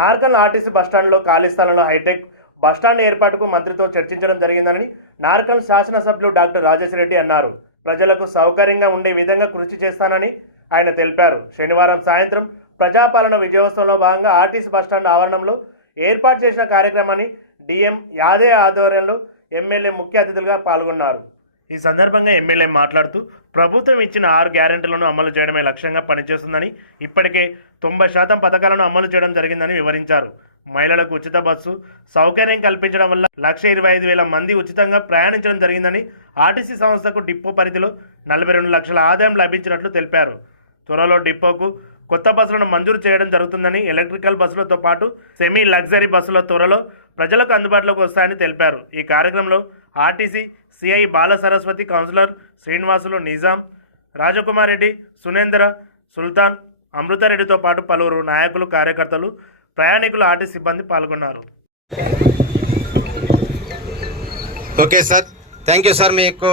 నార్కల్ RTC బస్టాండ్లో ఖాళీ స్థలంలో హైటెక్ బస్టాండ్ ఏర్పాటుకు మంత్రితో చర్చించడం జరిగిందని నార్కల్ శాసనసభ్యులు డాక్టర్ రాజేశ్వరెడ్డి అన్నారు. ప్రజలకు సౌకర్యంగా ఉండే విధంగా కృషి చేస్తానని ఆయన తెలిపారు. శనివారం సాయంత్రం ప్రజాపాలన విజయోత్సవంలో భాగంగా ఆర్టీసీ బస్టాండ్ ఆవరణంలో ఏర్పాటు చేసిన కార్యక్రమాన్ని డిఎం యాదే ఆధ్వర్యంలో ఎమ్మెల్యే ముఖ్య అతిథులుగా పాల్గొన్నారు. ఈ సందర్భంగా ఎమ్మెల్యే మాట్లాడుతూ ప్రభుత్వం ఇచ్చిన ఆరు గ్యారెంటీలను అమలు చేయడమే లక్ష్యంగా పనిచేస్తుందని ఇప్పటికే తొంభై శాతం పథకాలను అమలు చేయడం జరిగిందని వివరించారు. మహిళలకు ఉచిత బస్సు సౌకర్యం కల్పించడం వల్ల లక్ష ఇరవై ఐదు వేల మంది ఉచితంగా ప్రయాణించడం జరిగిందని ఆర్టీసీ సంస్థకు డిపో పరిధిలో నలభై రెండు లక్షల ఆదాయం లభించినట్లు తెలిపారు. త్వరలో డిపోకు కొత్త బస్సులను మంజూరు చేయడం జరుగుతుందని ఎలక్ట్రికల్ బస్సులతో పాటు సెమీ లగ్జరీ బస్సుల త్వరలో ప్రజలకు అందుబాటులోకి వస్తాయని తెలిపారు. ఈ కార్యక్రమంలో RTC CI Bala Saraswathi councillor Srinivasulu Nizam Rajkumar Reddy Sunendra Sultan అమృతారెడ్డితో పాటు పలువురు నాయకులు కార్యకర్తలు ప్రయాణికులు ఆర్టీసీ సిబ్బంది పాల్గొన్నారు. Okay sir. Thank you sir. మీకు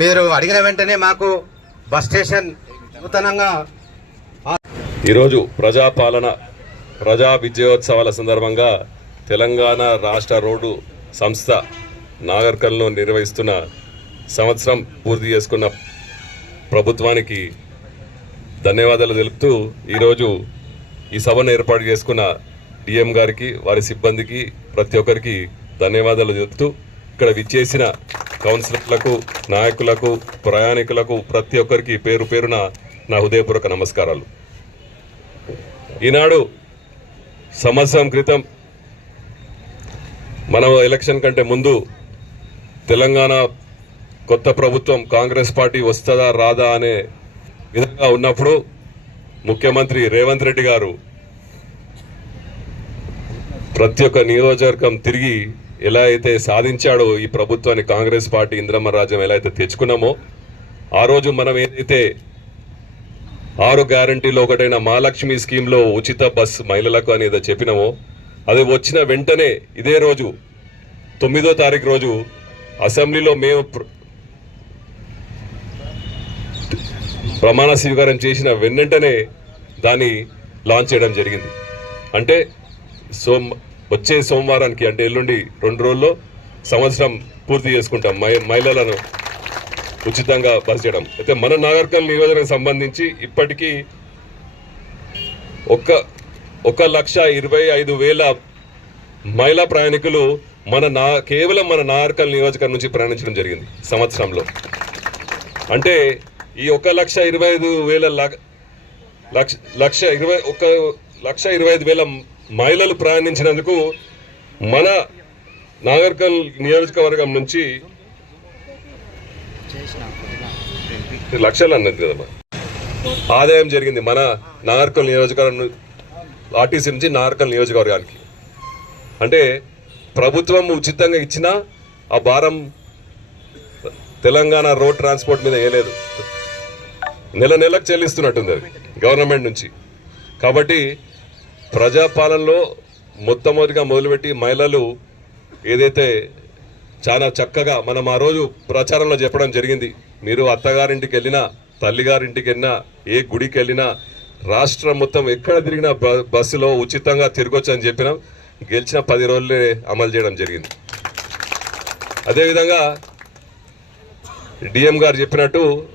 మీరు అడిగిన వెంటనే మాకు బస్ స్టేషన్ నూతనంగా ఈరోజు ప్రజాపాలన ప్రజా విజయోత్సవాల సందర్భంగా తెలంగాణ రాష్ట్ర రోడ్డు సంస్థ నాగర్కల్లో నిర్వహిస్తున్న సంవత్సరం పూర్తి చేసుకున్న ప్రభుత్వానికి ధన్యవాదాలు తెలుపుతూ ఈరోజు ఈ సభను ఏర్పాటు చేసుకున్న డిఎం గారికి వారి సిబ్బందికి ప్రతి ఒక్కరికి ధన్యవాదాలు తెలుపుతూ ఇక్కడ విచ్చేసిన కౌన్సిలర్లకు నాయకులకు ప్రయాణికులకు ప్రతి ఒక్కరికి పేరు పేరున నా హృదయపూర్వక నమస్కారాలు. ఈనాడు సంవత్సరం క్రితం మనం ఎలక్షన్ కంటే ముందు తెలంగాణ కొత్త ప్రభుత్వం కాంగ్రెస్ పార్టీ వస్తుందా రాదా అనే విధంగా ఉన్నప్పుడు ముఖ్యమంత్రి రేవంత్ రెడ్డి గారు ప్రతి ఒక్క నియోజకవర్గం తిరిగి ఎలా అయితే సాధించాడో ఈ ప్రభుత్వాన్ని కాంగ్రెస్ పార్టీ ఇంద్రమ్మ రాజ్యం ఎలా అయితే తెచ్చుకున్నామో ఆ రోజు మనం ఏదైతే ఆరు గ్యారంటీలో ఒకటైన మహాలక్ష్మి స్కీమ్లో ఉచిత బస్ మహిళలకు అనేది చెప్పినామో అది వచ్చిన వెంటనే ఇదే రోజు తొమ్మిదో తారీఖు రోజు అసెంబ్లీలో మేము ప్రమాణ స్వీకారం చేసిన వెన్నంటనే దాన్ని లాంచ్ చేయడం జరిగింది. అంటే సోమ వచ్చే సోమవారానికి అంటే ఎల్లుండి రెండు రోజుల్లో సంవత్సరం పూర్తి చేసుకుంటాం. మహిళలను ఉచితంగా బస్ చేయడం. అయితే మన నాగరికల్ నియోజకవర్గం సంబంధించి ఇప్పటికీ ఒక ఒక లక్ష ఇరవై ఐదు వేల మహిళా ప్రయాణికులు మన నా కేవలం మన నాగర్కల్ నియోజకవర్గం నుంచి ప్రయాణించడం జరిగింది సంవత్సరంలో. అంటే ఈ ఒక లక్ష ఇరవై ఐదు వేల లక్ష- లక్ష లక్ష ఇరవై ఒక లక్ష ఇరవై ఐదు వేల మహిళలు ప్రయాణించినందుకు మన నాగర్కల్ నియోజకవర్గం నుంచి లక్షలు అన్నది కదమ్మా. ఆదాయం జరిగింది మన నాగర్కల్ నియోజకవర్గం ఆర్టీసీ నుంచి నాగర్కల్ నియోజకవర్గానికి. అంటే ప్రభుత్వం ఉచితంగా ఇచ్చినా ఆ భారం తెలంగాణ రోడ్ ట్రాన్స్పోర్ట్ మీద వేయలేదు. నెల నెలకు చెల్లిస్తున్నట్టుంది అది గవర్నమెంట్ నుంచి. కాబట్టి ప్రజాపాలనలో మొట్టమొదటిగా మొదలుపెట్టి మహిళలు ఏదైతే చాలా చక్కగా మనం ఆ రోజు ప్రచారంలో చెప్పడం జరిగింది. మీరు అత్తగారింటికి వెళ్ళినా తల్లిగారింటికి వెళ్ళినా ఏ గుడికి వెళ్ళినా రాష్ట్రం మొత్తం ఎక్కడ తిరిగినా బస్సులో ఉచితంగా తిరగొచ్చు అని చెప్పినాం. గెలిచిన పది రోజులే అమలు చేయడం జరిగింది. అదేవిధంగా డిఎం గారు చెప్పినట్టు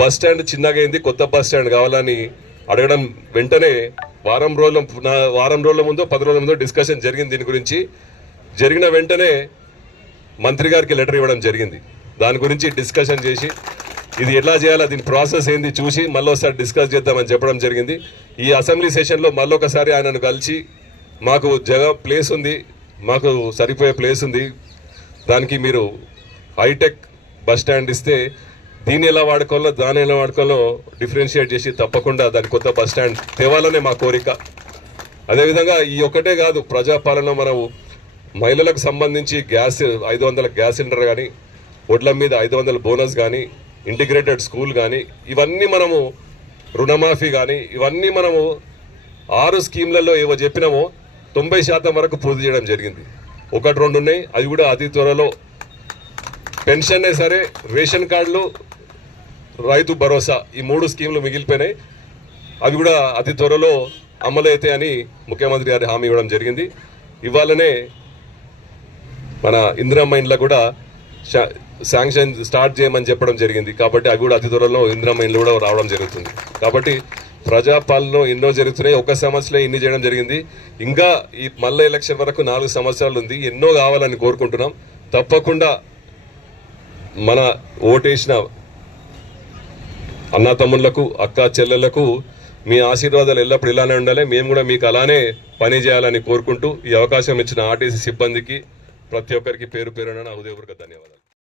బస్ స్టాండ్ చిన్నగా అయింది కొత్త బస్ స్టాండ్ కావాలని అడగడం వెంటనే వారం రోజుల నా- వారం రోజుల ముందు పది రోజుల ముందు డిస్కషన్ జరిగింది దీని గురించి. జరిగిన వెంటనే మంత్రి గారికి లెటర్ ఇవ్వడం జరిగింది. దాని గురించి డిస్కషన్ చేసి ఇది ఎట్లా చేయాలో దీని ప్రాసెస్ ఏంది చూసి మళ్ళీ ఒకసారి డిస్కస్ చేద్దామని చెప్పడం జరిగింది. ఈ అసెంబ్లీ సెషన్లో మళ్ళీ ఒకసారి ఆయనను కలిసి మాకు జగ ప్లేస్ ఉంది మాకు సరిపోయే ప్లేస్ ఉంది. దానికి మీరు హైటెక్ బస్ స్టాండ్ ఇస్తే దీన్ని ఎలా వాడుకోవాలో దాన్ని ఎలా వాడుకోవాలో డిఫరెన్షియేట్ చేసి తప్పకుండా దాని కొత్త బస్ స్టాండ్ తేవాలనే మా కోరిక. అదేవిధంగా ఈ ఒక్కటే కాదు ప్రజాపాలన మనం మహిళలకు సంబంధించి గ్యాస్ ఐదు వందల గ్యాస్ సిలిండర్ కానీ ఒడ్ల మీద ఐదు వందల బోనస్ కానీ ఇంటిగ్రేటెడ్ స్కూల్ కానీ ఇవన్నీ మనము రుణమాఫీ కానీ ఇవన్నీ మనము ఆరు స్కీమ్లలో ఏవో చెప్పినామో తొంభై శాతం వరకు పూర్తి చేయడం జరిగింది. ఒకటి రెండు ఉన్నాయి. అవి కూడా అతి త్వరలో పెన్షన్నే సరే రేషన్ కార్డులు రైతు భరోసా ఈ మూడు స్కీములు మిగిలిపోయినాయి. అవి కూడా అతి త్వరలో అమలైతే అని ముఖ్యమంత్రి గారి హామీ ఇవ్వడం జరిగింది. ఇవాళనే మన ఇందిరమ్మ ఇండ్ల కూడా శా- శాంక్షన్ స్టార్ట్ చేయమని చెప్పడం జరిగింది. కాబట్టి అవి కూడా అతి త్వరలో ఇందిరమ్మ ఇండ్లు కూడా రావడం జరుగుతుంది. కాబట్టి ప్రజాపాలన ఎన్నో జరుగుతున్నాయి. ఒక సంవత్సరం ఇన్ని చేయడం జరిగింది. ఇంకా ఈ మళ్ళీ ఎలక్షన్ వరకు నాలుగు సంవత్సరాలు ఉంది. ఎన్నో కావాలని కోరుకుంటున్నాం. తప్పకుండా మన ఓటేసిన అన్నతమ్ముళ్ళకు అక్క చెల్లెళ్ళకు మీ ఆశీర్వాదాలు ఎల్లప్పుడు ఇలానే ఉండాలి. మేము కూడా మీకు అలానే పని చేయాలని కోరుకుంటూ ఈ అవకాశం ఇచ్చిన ఆర్టీసీ సిబ్బందికి ప్రతి ఒక్కరికి పేరు పేరున నా ధన్యవాదాలు.